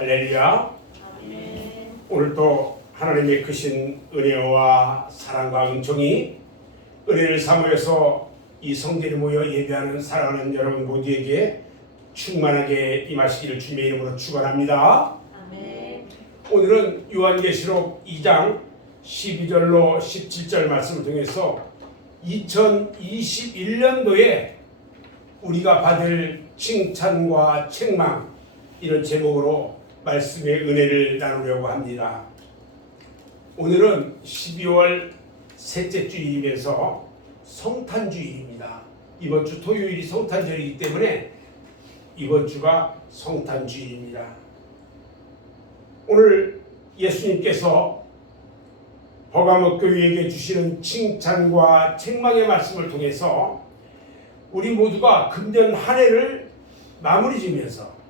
할렐루야. 오늘도 하나님의 크신 은혜와 사랑과 은총이 은혜를 사모해서 이 성전에 모여 예배하는 사랑하는 여러분 모두에게 충만하게 임하시기를 주님의 이름으로 축원합니다. 오늘은 요한계시록 2장 12절로 17절 말씀을 통해서 2021년도에 우리가 받을 칭찬과 책망, 이런 제목으로 말씀의 은혜를 나누려고 합니다. 오늘은 12월 셋째 주일이면서 성탄주일입니다. 이번 주 토요일이 성탄절이기 때문에 이번 주가 성탄주일입니다. 오늘 예수님께서 버가모 교회에게 주시는 칭찬과 책망의 말씀을 통해서 우리 모두가 금년 한 해를 마무리 지면서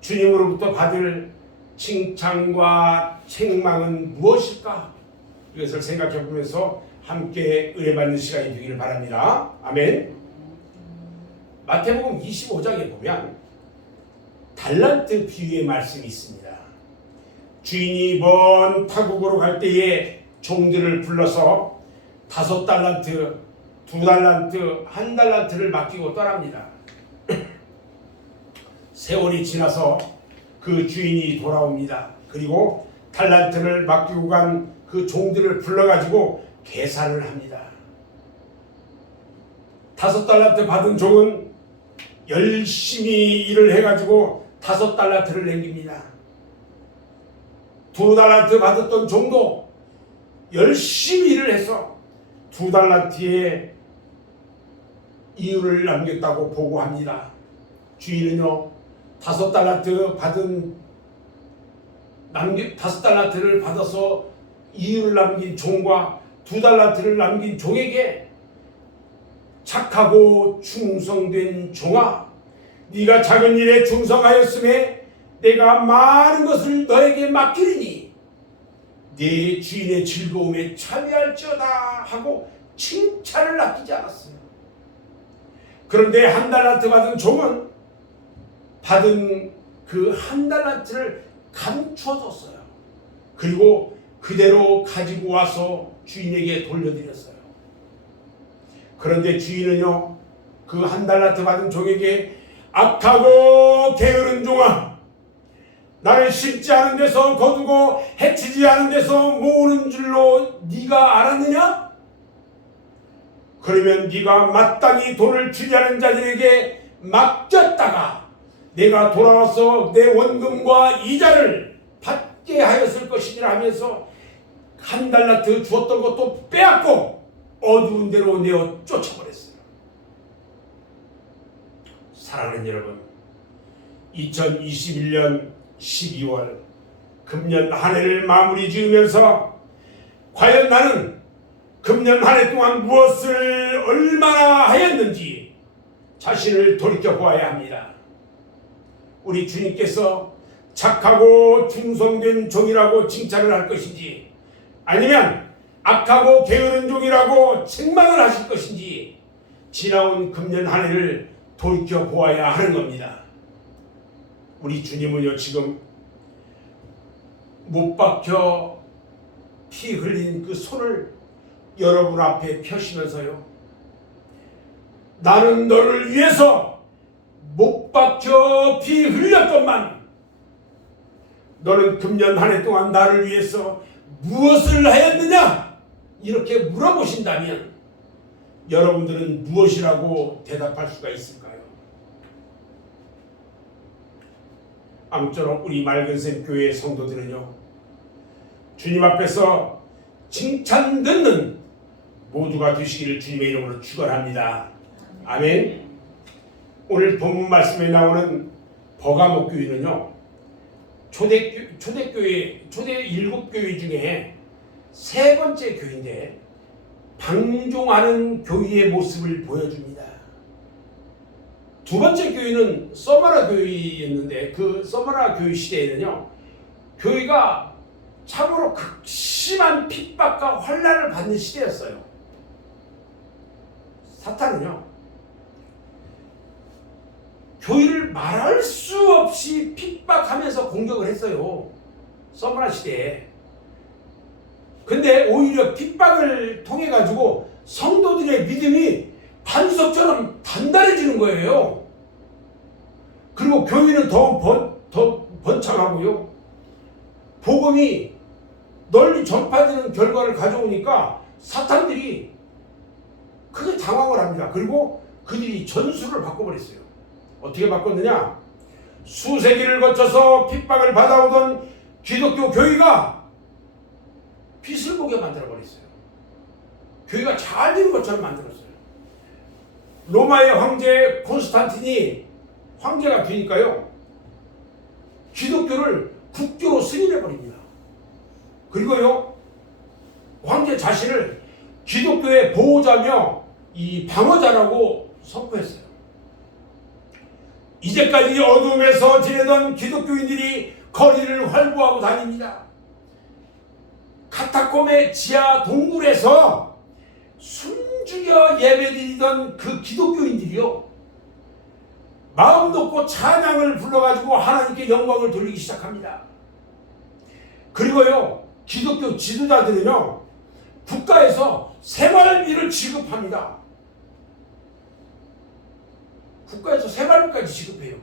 주님으로부터 받을 칭찬과 책망은 무엇일까? 이것을 생각해 보면서 함께 은혜 받는 시간이 되기를 바랍니다. 아멘. 마태복음 25장에 보면 달란트 비유의 말씀이 있습니다. 주인이 먼 타국으로 갈 때에 종들을 불러서 5달란트, 2달란트, 1달란트를 맡기고 떠납니다. 세월이 지나서 그 주인이 돌아옵니다. 그리고 달란트를 맡기고 간 그 종들을 불러가지고 계산을 합니다. 5달란트 받은 종은 열심히 일을 해가지고 5달란트를 남깁니다. 2달란트 받았던 종도 열심히 일을 해서 2달란트의 이유를 남겼다고 보고합니다. 주인은요, 5달란트를 받아서 이유를 남긴 종과 2달란트를 남긴 종에게 착하고 충성된 종아, 네가 작은 일에 충성하였음에 내가 많은 것을 너에게 맡기리니 네 주인의 즐거움에 참여할지어다 하고 칭찬을 아끼지 않았어요. 그런데 1달란트 받은 종은 받은 그 1달란트를 감춰뒀어요. 그리고 그대로 가지고 와서 주인에게 돌려드렸어요. 그런데 주인은요, 그 1달란트 받은 종에게 악하고 게으른 종아, 나를 심지 않은 데서 거두고 해치지 않은 데서 모으는 줄로 네가 알았느냐? 그러면 네가 마땅히 돈을 주지 않은 자들에게 맡겼다가 내가 돌아와서 내 원금과 이자를 받게 하였을 것이니라 하면서 1달란트 주었던 것도 빼앗고 어두운 데로 내어 쫓아버렸어요. 사랑하는 여러분, 2021년 12월 금년 한 해를 마무리 지으면서 과연 나는 금년 한 해 동안 무엇을 얼마나 하였는지 자신을 돌이켜보아야 합니다. 우리 주님께서 착하고 충성된 종이라고 칭찬을 할 것인지, 아니면 악하고 게으른 종이라고 책망을 하실 것인지 지나온 금년 한 해를 돌이켜보아야 하는 겁니다. 우리 주님은요, 지금 못 박혀 피 흘린 그 손을 여러분 앞에 펴시면서요, 나는 너를 위해서 못 박혀 피 흘렸건만 너는 금년 한 해 동안 나를 위해서 무엇을 하였느냐? 이렇게 물어보신다면 여러분들은 무엇이라고 대답할 수가 있을까요? 아무쪼록 우리 맑은샘 교회 성도들은요, 주님 앞에서 칭찬 듣는 모두가 되시기를 주님의 이름으로 축원합니다. 아멘. 오늘 본문 말씀에 나오는 버가모 교회는요, 초대 7교회 중에 3번째 교회인데 방종하는 교회의 모습을 보여줍니다. 2번째 교회는 서머나 교회였는데 그 서머나 교회 시대에는요, 교회가 참으로 극심한 핍박과 환난을 받는 시대였어요. 사탄은요, 교회를 말할 수 없이 핍박하고 핍박하면서 공격을 했어요. 서머나 시대에. 근데 오히려 핍박을 통해 가지고 성도들의 믿음이 반석처럼 단단해지는 거예요. 그리고 교회는 더 번창하고요. 복음이 널리 전파되는 결과를 가져오니까 사탄들이 크게 당황을 합니다. 그리고 그들이 전술을 바꿔버렸어요. 어떻게 바꿨느냐? 수세기를 거쳐서 핍박을 받아오던 기독교 교회가 빛을 보게 만들어버렸어요. 교회가 잘 되는 것처럼 만들었어요. 로마의 황제 콘스탄틴이 황제가 되니까요, 기독교를 국교로 승인해버립니다. 그리고요, 황제 자신을 기독교의 보호자며 이 방어자라고 선포했어요. 이제까지 어둠에서 지내던 기독교인들이 거리를 활보하고 다닙니다. 카타콤의 지하 동굴에서 숨죽여 예배드리던 그 기독교인들이요, 마음 놓고 찬양을 불러가지고 하나님께 영광을 돌리기 시작합니다. 그리고요, 기독교 지도자들은요, 국가에서 생활비를 지급합니다. 국가에서 생활비까지 지급해요.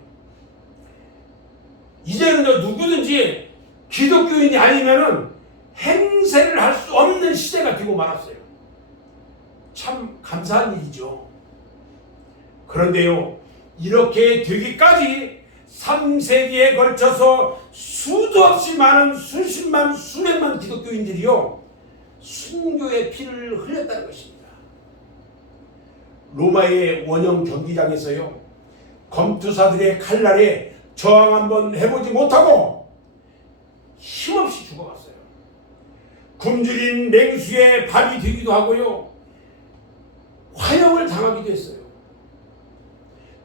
이제는 누구든지 기독교인이 아니면은 행세를 할 수 없는 시대가 되고 말았어요. 참 감사한 일이죠. 그런데요, 이렇게 되기까지 3세기에 걸쳐서 수도 없이 많은 수십만 수백만 기독교인들이요, 순교의 피를 흘렸다는 것입니다. 로마의 원형 경기장에서요, 검투사들의 칼날에 저항 한번 해보지 못하고 힘없이 죽어갔어요. 굶주린 맹수의 밥이 되기도 하고요, 화형을 당하기도 했어요.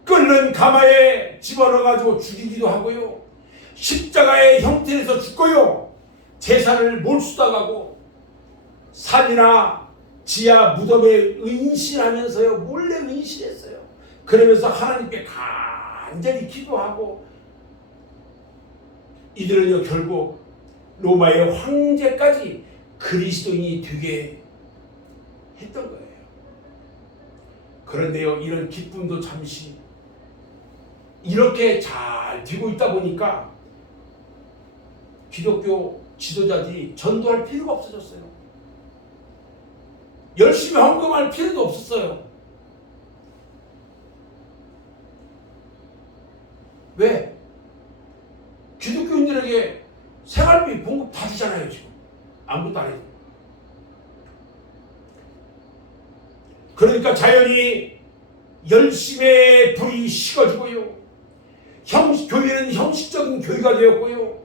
끓는 가마에 집어넣어가지고 죽이기도 하고요, 십자가의 형태에서 죽고요, 제사를 몰수당하고 산이나 지하 무덤에 은신하면서요, 몰래 은신했어요. 그러면서 하나님께 간절히 기도하고, 이들은요, 결국 로마의 황제까지 그리스도인이 되게 했던 거예요. 그런데요, 이런 기쁨도 잠시, 이렇게 잘 되고 있다 보니까 기독교 지도자들이 전도할 필요가 없어졌어요. 열심히 헌금할 필요도 없었어요. 왜? 기독교인들에게 생활비 봉급 다 주잖아요, 지금. 아무것도 안 해도. 그러니까 자연히 열심의 불이 식어지고요, 교회는 형식적인 교회가 되었고요,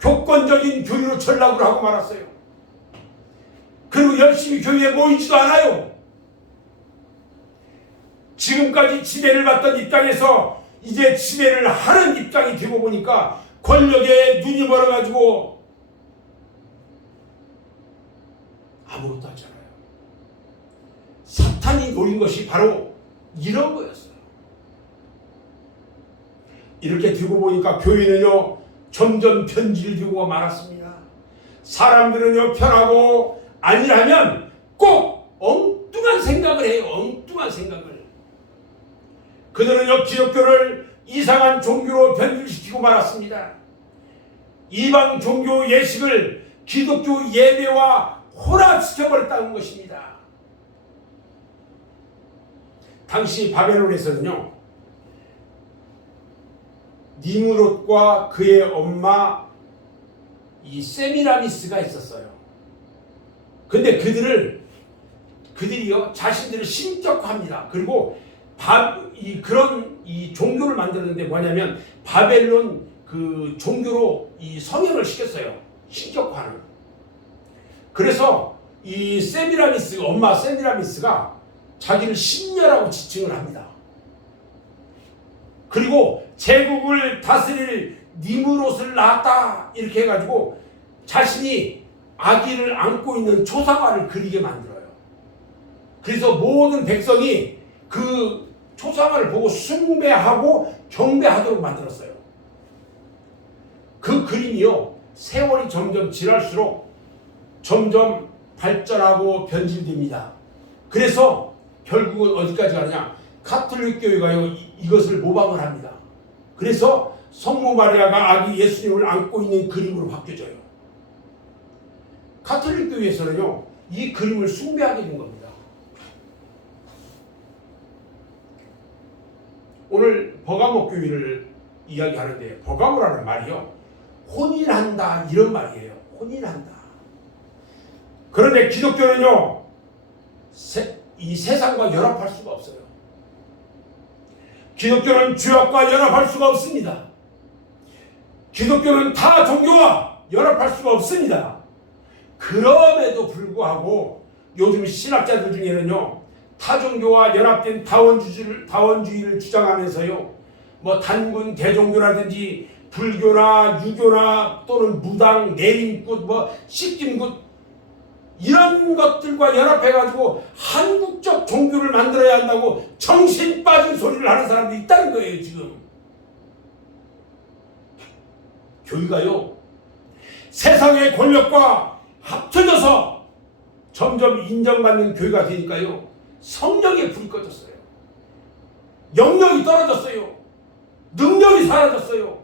교권적인 교회로 전락을 하고 말았어요. 그리고 열심히 교회에 모이지도 않아요. 지금까지 지배를 받던 입장에서 이제 지배를 하는 입장이 되고 보니까 권력에 눈이 멀어가지고 아무것도 하잖아요. 사탄이 노린 것이 바로 이런 거였어요. 이렇게 되고 보니까 교회는요, 점점 편질되고 말았습니다. 사람들은요, 편하고 아니라면 꼭 엉뚱한 생각을 해요. 엉뚱한 생각을. 그들은요, 기독교를 이상한 종교로 변질시키고 말았습니다. 이방 종교 예식을 기독교 예배와 혼합시켜버렸다는 것입니다. 당시 바벨론에서는요, 니무롯과 그의 엄마 이 세미라미스가 있었어요. 근데 그들이요, 자신들을 신격화합니다. 그리고 그런 종교를 만들었는데 뭐냐면 바벨론 그 종교로 이 성형을 시켰어요. 신격화는. 그래서 이 엄마 세미라미스가 자기를 신녀라고 지칭을 합니다. 그리고 제국을 다스릴 니무롯을 낳았다 이렇게 해가지고 자신이 아기를 안고 있는 초상화를 그리게 만들어요. 그래서 모든 백성이 그 초상화를 보고 숭배하고 경배하도록 만들었어요. 그림이요, 세월이 점점 지날수록 점점 발전하고 변질됩니다. 그래서 결국은 어디까지 가느냐, 가톨릭 교회가요 이것을 모방을 합니다. 그래서 성모 마리아가 아기 예수님을 안고 있는 그림으로 바뀌어져요. 가톨릭 교회에서는요 이 그림을 숭배하게 된 겁니다. 오늘 버가모 교회를 이야기하는데, 버가모라는 말이요 혼인한다 이런 말이에요. 혼인한다. 그런데 기독교는요 이 세상과 연합할 수가 없어요. 기독교는 죄악과 연합할 수가 없습니다. 기독교는 타 종교와 연합할 수가 없습니다. 그럼에도 불구하고 요즘 신학자들 중에는요 타 종교와 연합된 다원주의를 주장하면서요 뭐 단군 대종교라든지 불교나 유교나 또는 무당, 내림굿, 뭐 식김굿 이런 것들과 연합해가지고 한국적 종교를 만들어야 한다고 정신 빠진 소리를 하는 사람들이 있다는 거예요. 지금 교회가요 세상의 권력과 합쳐져서 점점 인정받는 교회가 되니까요 성령의 불이 꺼졌어요. 영역이 떨어졌어요. 능력이 사라졌어요.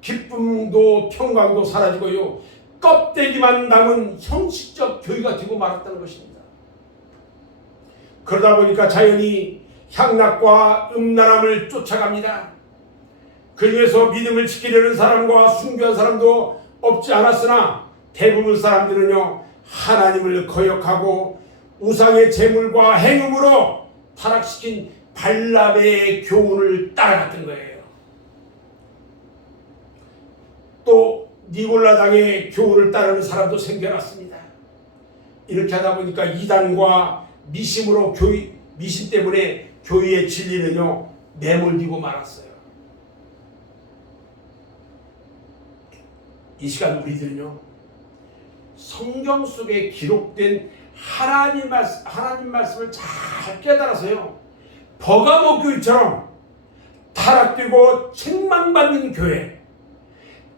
기쁨도 평강도 사라지고요 껍데기만 남은 형식적 교회가 되고 말았다는 것입니다. 그러다 보니까 자연히 향락과 음란함을 쫓아갑니다. 그 중에서 믿음을 지키려는 사람과 순교한 사람도 없지 않았으나 대부분 사람들은요 하나님을 거역하고 우상의 제물과 행음으로 타락시킨 발람의 교훈을 따라갔던 거예요. 또 니골라당의 교훈을 따르는 사람도 생겨났습니다. 이렇게 하다 보니까 이단과 미심으로 미심 때문에 교회의 진리는요 매몰되고 말았어요. 이 시간 우리들은요 성경 속에 기록된 하나님 말씀을 잘 깨달아서요 버가모 교회처럼 타락되고 책망받는 교회,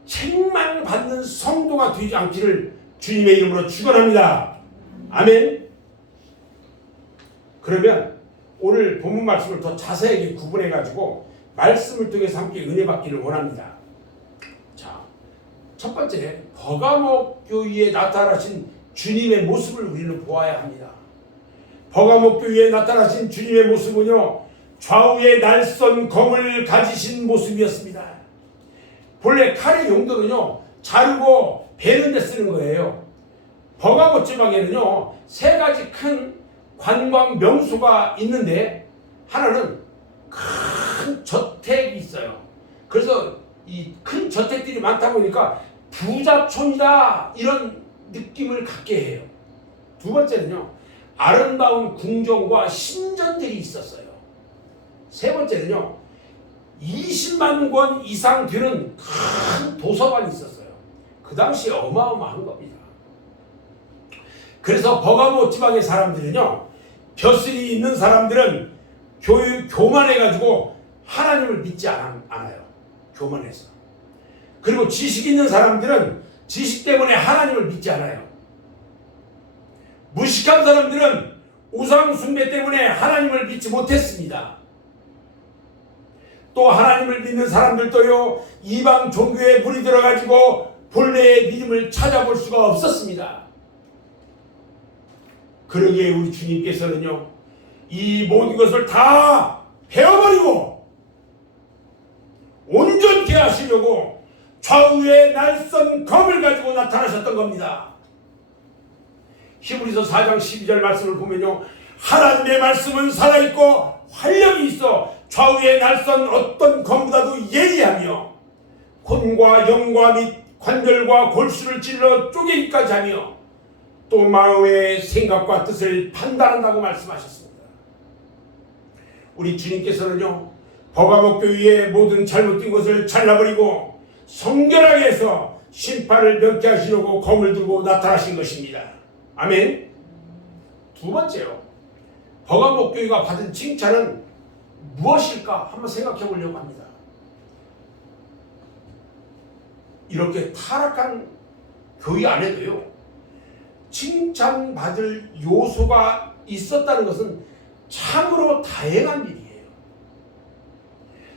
책망받는 성도가 되지 않기를 주님의 이름으로 축원합니다. 아멘. 그러면 오늘 본문 말씀을 더 자세하게 구분해 가지고 말씀을 통해서 함께 은혜 받기를 원합니다. 자, 첫 번째 버가모 교회에 나타나신 주님의 모습을 우리는 보아야 합니다. 버가모 교회에 나타나신 주님의 모습은요 좌우에 날선 검을 가지신 모습이었습니다. 본래 칼의 용도는요 자르고 베는 데 쓰는 거예요. 버가모 지방에는요 세 가지 큰 관광 명소가 있는데 하나는 큰 저택이 있어요. 그래서 이 큰 저택들이 많다 보니까 부자촌이다 이런 느낌을 갖게 해요. 두 번째는요 아름다운 궁전과 신전들이 있었어요. 세 번째는요 20만 권 이상 되는 큰 도서관이 있었어요. 그 당시에 어마어마한 겁니다. 그래서 버가모 지방의 사람들은요 벼슬이 있는 사람들은 교만해가지고 하나님을 믿지 않아요. 교만해서. 그리고 지식 있는 사람들은 지식 때문에 하나님을 믿지 않아요. 무식한 사람들은 우상 숭배 때문에 하나님을 믿지 못했습니다. 또 하나님을 믿는 사람들도요 이방 종교에 물이 들어가지고 본래의 믿음을 찾아볼 수가 없었습니다. 그러기에 우리 주님께서는요 이 모든 것을 다 베어버리고 온전케 하시려고 좌우에 날선 검을 가지고 나타나셨던 겁니다. 히브리서 4장 12절 말씀을 보면요 하나님의 말씀은 살아있고 활력이 있어 좌우에 날선 어떤 검보다도 예리하며 혼과 영과 및 관절과 골수를 찔러 쪼개기까지 하며 또 마음의 생각과 뜻을 판단한다고 말씀하셨습니다. 우리 주님께서는요 버가모 교회의 모든 잘못된 것을 잘라버리고 성결하게 해서 심판을 명쾌하시려고 검을 들고 나타나신 것입니다. 아멘. 두 번째요 버가모 교회가 받은 칭찬은 무엇일까 한번 생각해 보려고 합니다. 이렇게 타락한 교회 안에도요, 칭찬받을 요소가 있었다는 것은 참으로 다행한 일이에요.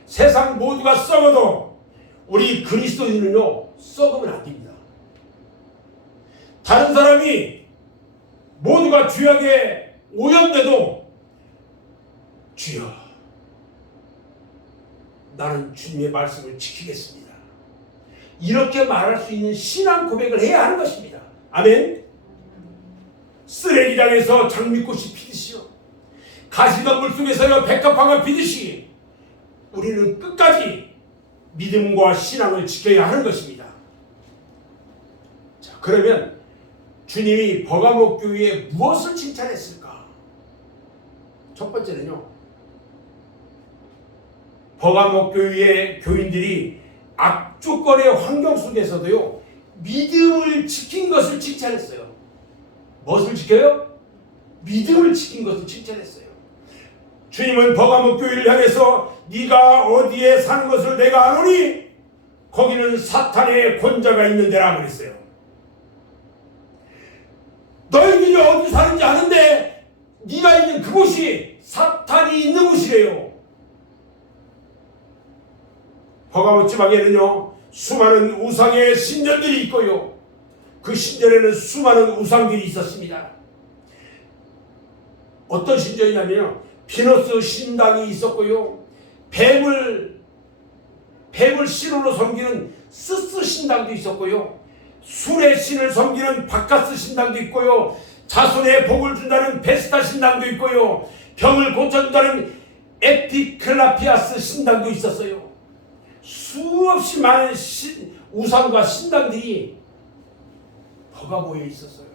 세상 모두가 썩어도 우리 그리스도인은요, 썩으면 안 됩니다. 다른 사람이 모두가 죄악에 오염돼도 주여, 나는 주님의 말씀을 지키겠습니다, 이렇게 말할 수 있는 신앙 고백을 해야 하는 것입니다. 아멘. 쓰레기장에서 장미꽃이 피듯이요, 가시덤불 속에서요 백합화가 피듯이 우리는 끝까지 믿음과 신앙을 지켜야 하는 것입니다. 자, 그러면 주님이 버가모 교회에 무엇을 칭찬했을까? 첫 번째는요, 버가모 교회의 교인들이 악조건의 환경 속에서도요 믿음을 지킨 것을 칭찬했어요. 무엇을 지켜요? 믿음을 지킨 것을 칭찬했어요. 주님은 버가모 교회를 향해서 네가 어디에 사는 것을 내가 아노니 거기는 사탄의 권자가 있는 데라 그랬어요. 너희들이 어디 사는지 아는데 네가 있는 그곳이 사탄이 있는 곳이래요. 버가모 지방에는요 수많은 우상의 신전들이 있고요, 그 신전에는 수많은 우상들이 있었습니다. 어떤 신전이냐면요, 비너스 신당이 있었고요, 뱀을 신으로 섬기는 스스 신당도 있었고요, 술의 신을 섬기는 바카스 신당도 있고요, 자손의 복을 준다는 베스타 신당도 있고요, 병을 고쳐준다는 에피클라피아스 신당도 있었어요. 수없이 많은 우상과 신당들이 버가모에 있었어요.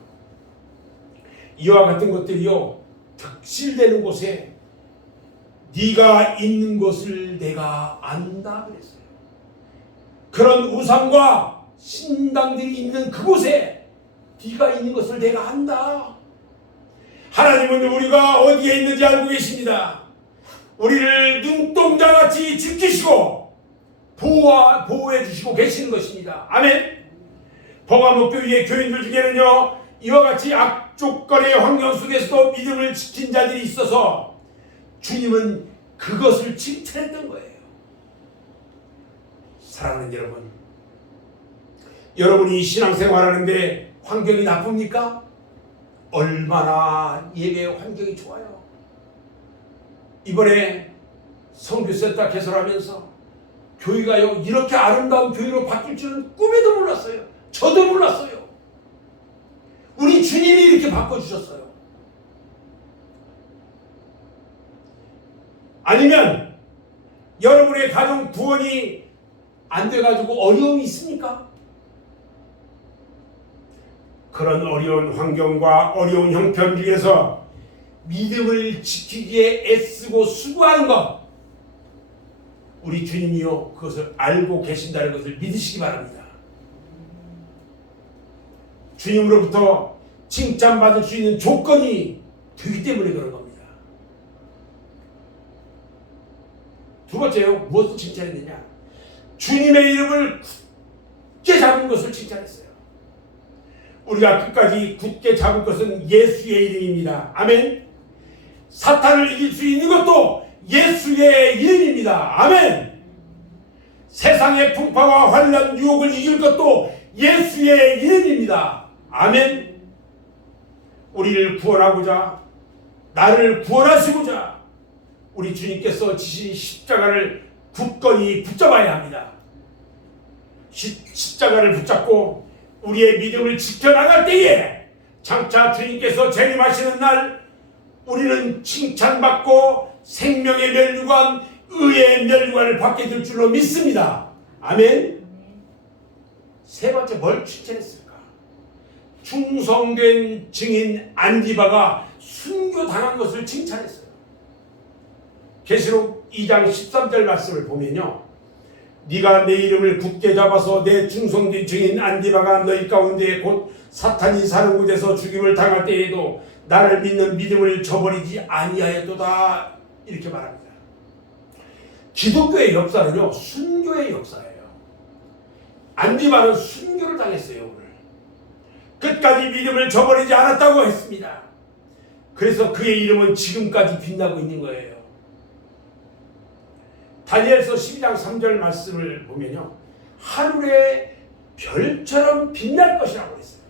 이와 같은 것들이요 득실되는 곳에 네가 있는 것을 내가 안다 그랬어요. 그런 우상과 신당들이 있는 그곳에 네가 있는 것을 내가 안다. 하나님은 우리가 어디에 있는지 알고 계십니다. 우리를 눈동자같이 지키시고 보호해 주시고 계시는 것입니다. 아멘. 버가모 교회의 교인들 중에는요 이와 같이 악조건의 환경 속에서도 믿음을 지킨 자들이 있어서 주님은 그것을 칭찬했던 거예요. 사랑하는 여러분, 여러분이 신앙생활하는데 환경이 나쁩니까? 얼마나 예배 환경이 좋아요. 이번에 선교센터 개설하면서 교회가요 이렇게 아름다운 교회로 바뀔 줄은 꿈에도 몰랐어요. 저도 몰랐어요. 우리 주님이 이렇게 바꿔주셨어요. 아니면 여러분의 가정 구원이 안 돼가지고 어려움이 있습니까? 그런 어려운 환경과 어려운 형편 중에서 믿음을 지키기에 애쓰고 수고하는 것, 우리 주님이요 그것을 알고 계신다는 것을 믿으시기 바랍니다. 주님으로부터 칭찬받을 수 있는 조건이 되기 때문에 그런 겁니다. 두 번째요, 무엇을 칭찬했느냐? 주님의 이름을 굳게 잡은 것을 칭찬했어요. 우리가 끝까지 굳게 잡을 것은 예수의 이름입니다. 아멘. 사탄을 이길 수 있는 것도 예수의 이름입니다. 아멘. 세상의 풍파와 환난 유혹을 이길 것도 예수의 이름입니다. 아멘. 우리를 구원하고자, 나를 구원하시고자 우리 주님께서 지신 십자가를 굳건히 붙잡아야 합니다. 십자가를 붙잡고 우리의 믿음을 지켜나갈 때에 장차 주님께서 재림하시는 날 우리는 칭찬받고 생명의 면류관, 의의 면류관을 받게 될 줄로 믿습니다. 아멘. 세 번째, 뭘 칭찬했을까? 충성된 증인 안디바가 순교당한 것을 칭찬했어요. 계시록 2장 13절 말씀을 보면요, 네가 내 이름을 굳게 잡아서 내 충성된 증인 안디바가 너희 가운데 곧 사탄이 사는 곳에서 죽임을 당할 때에도 나를 믿는 믿음을 저버리지 아니하였도다, 이렇게 말합니다. 기독교의 역사는요 순교의 역사예요. 안디바는 순교를 당했어요. 오늘 끝까지 믿음을 저버리지 않았다고 했습니다. 그래서 그의 이름은 지금까지 빛나고 있는 거예요. 다니엘서 12장 3절 말씀을 보면요, 하늘의 별처럼 빛날 것이라고 했어요.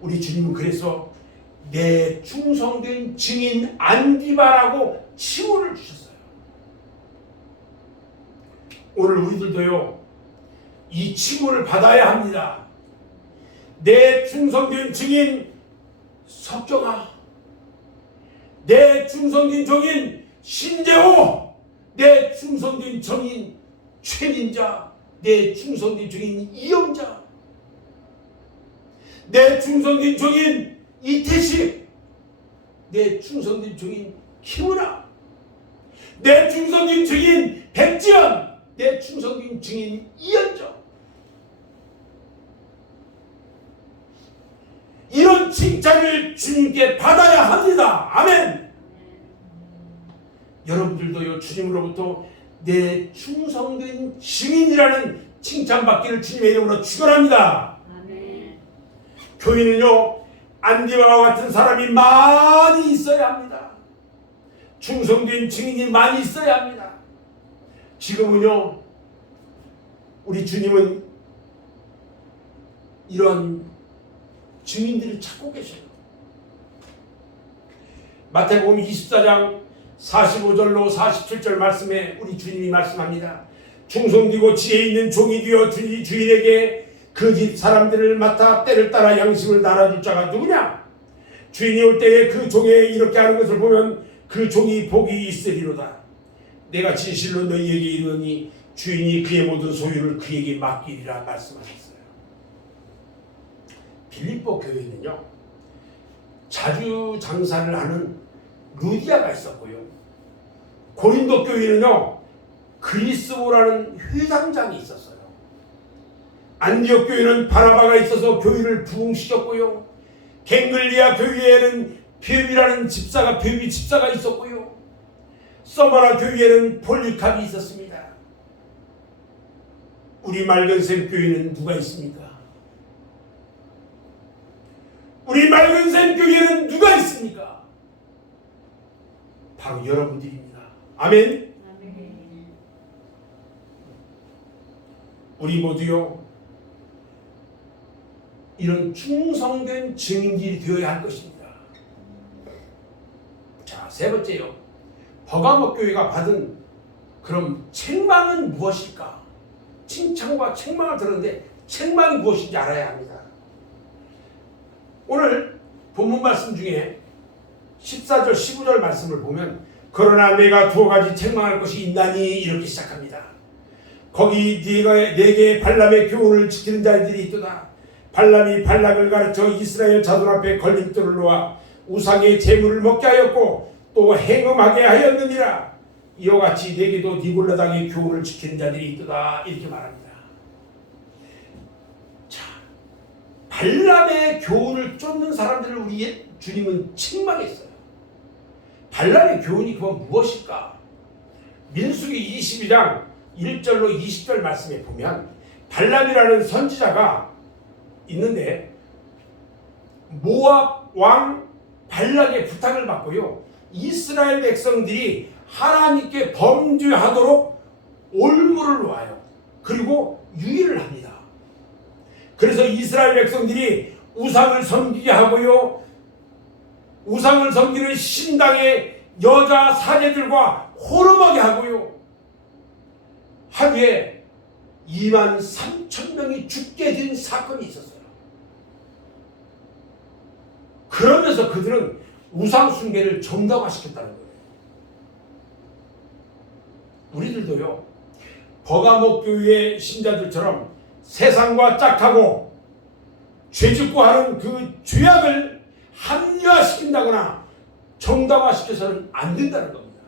우리 주님은 그래서 내 충성된 증인 안디바라고 칭호를 주셨어요. 오늘 우리들도요, 이 칭호를 받아야 합니다. 내 충성된 증인 석경아, 내 충성된 종인 신재호, 내 충성된 정인 최민자, 내 충성된 종인 이영자, 내 충성된 종인 이태식, 내 충성된 종인 김은아, 내 충성된 증인 백지연, 내 충성된 증인 이현정. 이런 칭찬을 주님께 받아야 합니다. 아멘. 여러분들도요, 주님으로부터 내 충성된 증인이라는 칭찬받기를 주님의 이름으로 축원합니다. 아멘. 교회는요, 안디바와 같은 사람이 많이 있어야 합니다. 충성된 증인이 많이 있어야 합니다. 지금은요, 우리 주님은 이런 증인들을 찾고 계셔요. 마태복음 24장 45절로 47절 말씀에 우리 주님이 말씀합니다. 충성되고 지혜 있는 종이 되어 주인에게 그 집 사람들을 맡아 때를 따라 양식을 나눠줄 자가 누구냐? 주인이 올 때에 그 종에 이렇게 하는 것을 보면 그 종이 복이 있으리로다. 내가 진실로 너희에게 이르노니 주인이 그의 모든 소유를 그에게 맡기리라 말씀하셨어요. 빌립보 교회는요, 자주 장사를 하는 루디아가 있었고요, 고린도 교회는요, 그리스도라는 회장장이 있었어요. 안디옥 교회는 바나바가 있어서 교회를 부흥시켰고요, 갱글리아 교회에는 베비라는 집사가 있었고요, 서마나 교회에는 폴리캅이 있었습니다. 우리 맑은샘 교회는 누가 있습니까? 우리 맑은샘 교회는 누가 있습니까? 바로 여러분들입니다. 아멘. 아멘. 우리 모두요, 이런 충성된 증인들이 되어야 할 것입니다. 자, 세 번째요, 버가모 교회가 받은 그럼 책망은 무엇일까? 칭찬과 책망을 들었는데 책망이 무엇인지 알아야 합니다. 오늘 본문 말씀 중에 14절 15절 말씀을 보면, 그러나 내가 두어 가지 책망할 것이 있나니 이렇게 시작합니다. 거기 내게 발람의 교훈을 지키는 자들이 있도다. 발람이 발락을 가르쳐 이스라엘 자손 앞에 걸림돌을 놓아 우상의 제물을 먹게 하였고 또 행음하게 하였느니라. 이와 같이 내게도 니골라당의 교훈을 지키는 자들이 있도다. 이렇게 말합니다. 자, 발람의 교훈을 쫓는 사람들을 우리 주님은 책망했어요. 발람의 교훈이 그건 무엇일까? 민수기 22장 1절로 20절 말씀에 보면 발람이라는 선지자가 있는데 모압 왕 발락의 부탁을 받고요, 이스라엘 백성들이 하나님께 범죄하도록 올무를 놓아요. 그리고 유의를 합니다. 그래서 이스라엘 백성들이 우상을 섬기게 하고요, 우상을 섬기는 신당의 여자 사제들과 호름하게 하고요, 하루에 23,000명이 죽게 된 사건이 있었어요. 그러면서 그들은 우상 숭배를 정당화시켰다는 거예요. 우리들도요, 버가모 교회의 신자들처럼 세상과 짝하고 죄짓고 하는 그 죄악을 합리화시킨다거나 정당화시켜서는 안 된다는 겁니다.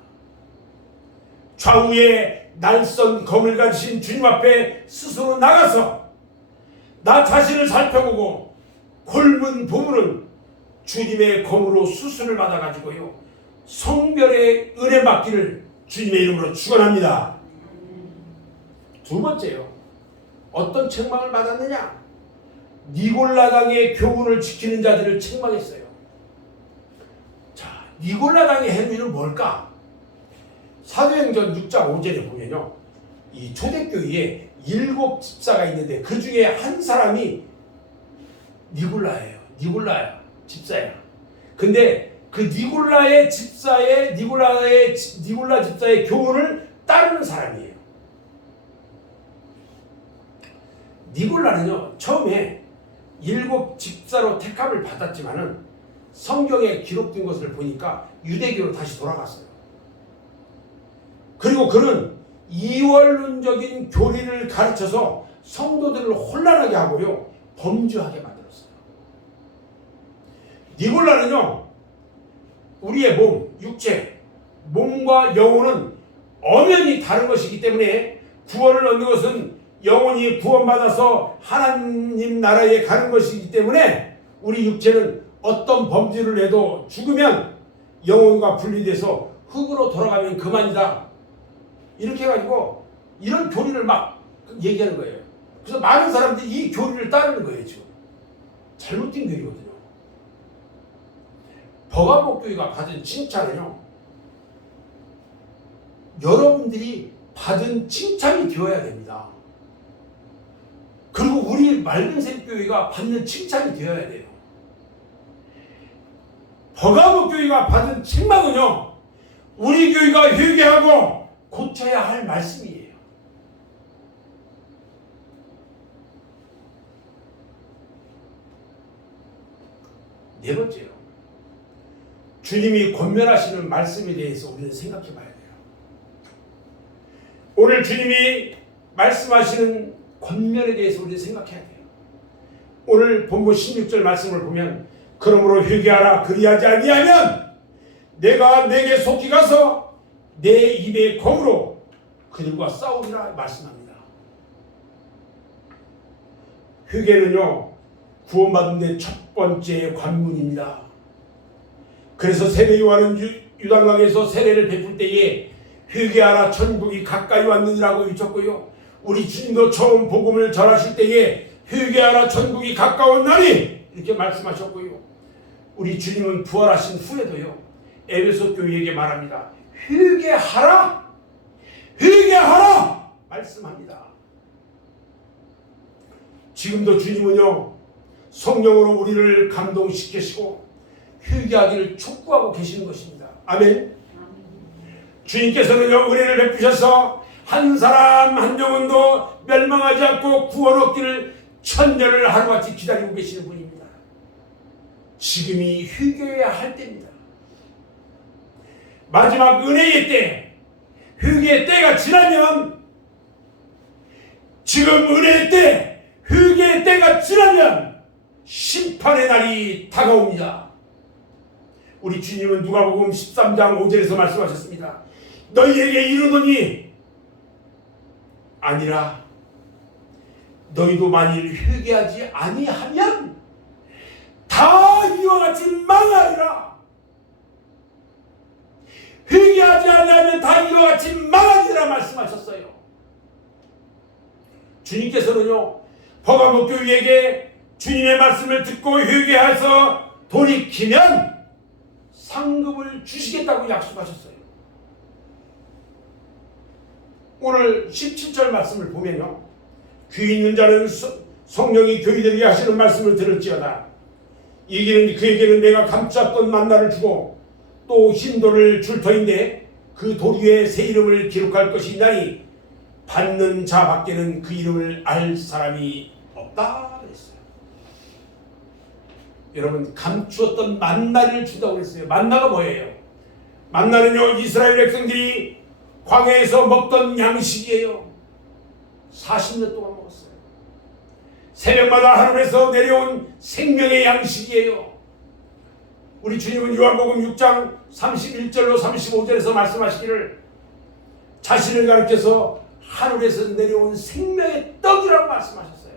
좌우에 날선 검을 가지신 주님 앞에 스스로 나가서 나 자신을 살펴보고 곪은 부부는 주님의 검으로 수술을 받아가지고요, 성별의 은혜 받기를 주님의 이름으로 축원합니다. 두 번째요, 어떤 책망을 받았느냐? 니골라당의 교훈을 지키는 자들을 책망했어요. 자, 니골라당의 행위는 뭘까? 사도행전 6장 5절에 보면요, 이 초대교회에 7 집사가 있는데 그 중에 한 사람이 니골라예요. 니골라 집사야. 근데 그 니골라 집사의 교훈을 따르는 사람이에요. 니골라는요, 처음에 7 집사로 택함을 받았지만은 성경에 기록된 것을 보니까 유대교로 다시 돌아갔어요. 그리고 그는 이원론적인 교리를 가르쳐서 성도들을 혼란하게 하고요, 범죄하게 만들었어요. 니골라는요, 우리의 몸, 육체, 몸과 영혼은 엄연히 다른 것이기 때문에 구원을 얻는 것은 영혼이 구원받아서 하나님 나라에 가는 것이기 때문에 우리 육체는 어떤 범죄를 해도 죽으면 영혼과 분리돼서 흙으로 돌아가면 그만이다. 이렇게 해가지고 이런 교리를 막 얘기하는 거예요. 그래서 많은 사람들이 이 교리를 따르는 거예요. 지금 잘못된 교리거든요. 버가모 교회가 받은 칭찬은요, 여러분들이 받은 칭찬이 되어야 됩니다. 그리고 우리 맑은색 교회가 받는 칭찬이 되어야 돼요. 버가모 교회가 받은 책망은요, 우리 교회가 회개하고 고쳐야 할 말씀이에요. 네 번째요, 주님이 권면하시는 말씀에 대해서 우리는 생각해 봐야 돼요. 오늘 주님이 말씀하시는 권면에 대해서 우리는 생각해야 돼요. 오늘 본문 16절 말씀을 보면, 그러므로 회개하라. 그리하지 아니하면 내가 내게 속히 가서 내 입의 검으로 그들과 싸우리라 말씀합니다. 회개는요, 구원받은 데 첫 번째 관문입니다. 그래서 세례 요한은 유단강에서 세례를 베풀 때에 회개하라, 천국이 가까이 왔느니라고 외쳤고요, 우리 주님도 처음 복음을 전하실 때에 회개하라, 천국이 가까웠나니 이렇게 말씀하셨고요, 우리 주님은 부활하신 후에도요, 에베소 교회에게 말합니다. 회개하라, 회개하라 말씀합니다. 지금도 주님은요, 성령으로 우리를 감동시키시고 회개하기를 촉구하고 계시는 것입니다. 아멘. 주님께서는요, 은혜를 베푸셔서 한 사람 한 영혼도 멸망하지 않고 구원 얻기를 천년을 하루같이 기다리고 계시는 분입니다. 지금이 회개해야 할 때입니다. 마지막 은혜의 때, 회개의 때가 지나면, 지금 은혜의 때, 회개의 때가 지나면 심판의 날이 다가옵니다. 우리 주님은 누가복음 13장 5절에서 말씀하셨습니다. 너희에게 이르노니 아니라 너희도 만일 회개하지 아니하면 다 이와 같이 망하리라. 회개하지 아니하면 다 이와 같이 망하리라 말씀하셨어요. 주님께서는요, 버가모 교회에게 주님의 말씀을 듣고 회개해서 돌이키면 상급을 주시겠다고 약속하셨어요. 오늘 17절 말씀을 보면요, 귀 있는 자는 성령이 교회들에게 하시는 말씀을 들을지어다. 그에게는 내가 감쌌던 만나를 주고 또 흰돌을 줄 터인데 그 돌 위에 새 이름을 기록할 것이 있나니 받는 자 밖에는 그 이름을 알 사람이 없다 그랬어요. 여러분, 감추었던 만나를 준다고 그랬어요. 만나가 뭐예요? 만나는요, 이스라엘 백성들이 광야에서 먹던 양식이에요. 40년 동안 먹었어요. 새벽마다 하늘에서 내려온 생명의 양식이에요. 우리 주님은 요한복음 6장 31절로 35절에서 말씀하시기를 자신을 가리켜서 하늘에서 내려온 생명의 떡이라고 말씀하셨어요.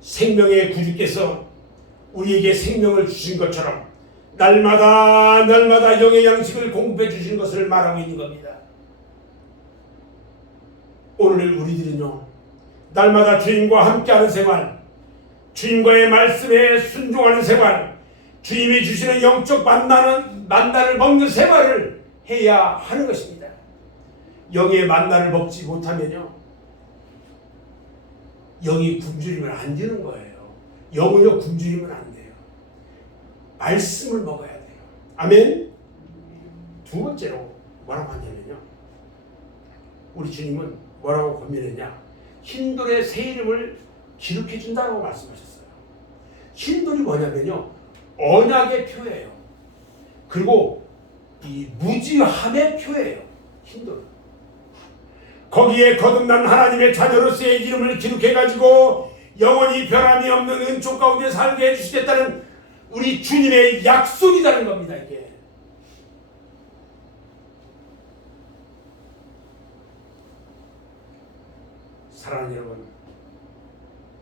생명의 구주께서 우리에게 생명을 주신 것처럼 날마다 영의 양식을 공급해 주시는 것을 말하고 있는 겁니다. 오늘 우리들은요, 날마다 주님과 함께하는 생활, 주님과의 말씀에 순종하는 생활, 주님이 주시는 영적 만나를 먹는 생활을 해야 하는 것입니다. 영의 만나를 먹지 못하면요, 영이 굶주리면 안 되는 거예요. 영은요, 굶주리면 안 돼요. 말씀을 먹어야 돼요. 아멘. 두 번째로 뭐라고 하냐면요, 우리 주님은 뭐라고 권면했냐, 흰돌의 새 이름을 기록해 준다고 말씀하셨어요. 흰돌이 뭐냐면요, 언약의 표예요. 그리고 이 무지함의 표예요. 흰돌. 거기에 거듭난 하나님의 자녀로서의 이름을 기록해 가지고 영원히 변함이 없는 은총 가운데 살게 해주시겠다는 우리 주님의 약속이라는 겁니다. 이게 사랑하는 여러분,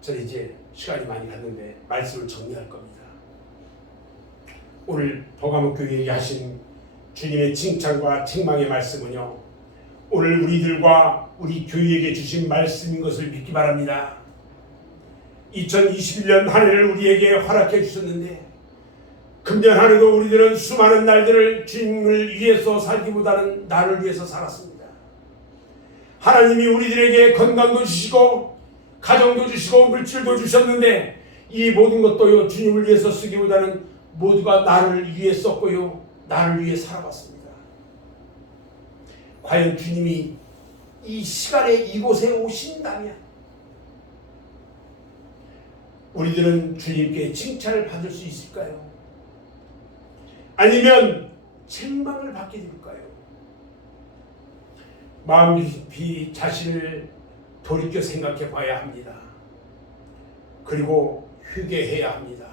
저는 이제 시간이 많이 갔는데 말씀을 정리할 겁니다. 오늘 버가모 교회에게 하신 주님의 칭찬과 책망의 말씀은요, 오늘 우리들과 우리 교회에게 주신 말씀인 것을 믿기 바랍니다. 2021년 한 해를 우리에게 허락해 주셨는데, 금년 한 해도 우리들은 수많은 날들을 주님을 위해서 살기보다는 나를 위해서 살았습니다. 하나님이 우리들에게 건강도 주시고 가정도 주시고 물질도 주셨는데, 이 모든 것도요, 주님을 위해서 쓰기보다는 모두가 나를 위해 썼고요, 나를 위해 살아봤습니다. 과연 주님이 이 시간에 이곳에 오신다면 우리들은 주님께 칭찬을 받을 수 있을까요? 아니면 책망을 받게 될까요? 마음 깊이 자신을 돌이켜 생각해 봐야 합니다. 그리고 회개해야 합니다.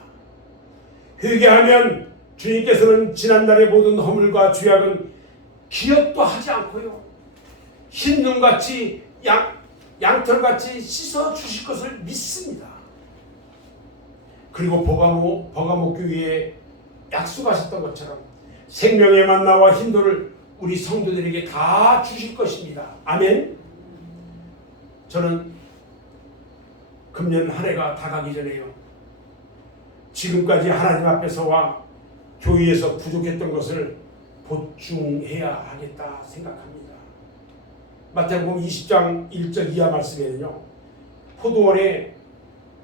회개하면 주님께서는 지난날의 모든 허물과 죄악은 기억도 하지 않고요, 흰 눈같이 양털같이 씻어 주실 것을 믿습니다. 그리고 버가모 교회에 약속하셨던 것처럼 생명의 만나와 흰돌을 우리 성도들에게 다 주실 것입니다. 아멘. 저는 금년 한 해가 다 가기 전에요, 지금까지 하나님 앞에서와 교회에서 부족했던 것을 보충해야 하겠다 생각합니다. 마태복음 20장 1절 이하 말씀에는요, 포도원에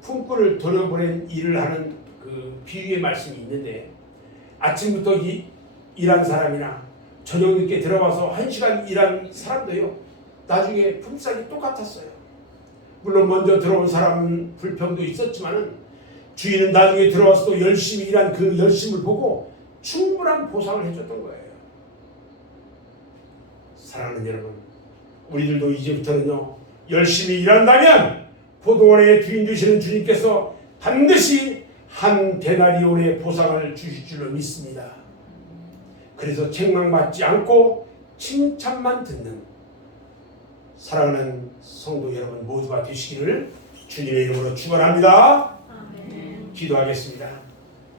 품꾼을 돌려보낸 일을 하는 그 비유의 말씀이 있는데, 아침부터 일한 사람이나 저녁 늦게 들어와서 1시간 일한 사람도요, 나중에 품삯이 똑같았어요. 물론 먼저 들어온 사람은 불평도 있었지만은 주인은 나중에 들어와서도 열심히 일한 그 열심을 보고 충분한 보상을 해줬던 거예요. 사랑하는 여러분, 우리들도 이제부터는요, 열심히 일한다면 포도원의 주인 되시는 주님께서 반드시 한 데나리온의 보상을 주실 줄로 믿습니다. 그래서 책망받지 않고 칭찬만 듣는 사랑하는 성도 여러분 모두가 되시기를 주님의 이름으로 축원합니다. 아멘. 기도하겠습니다.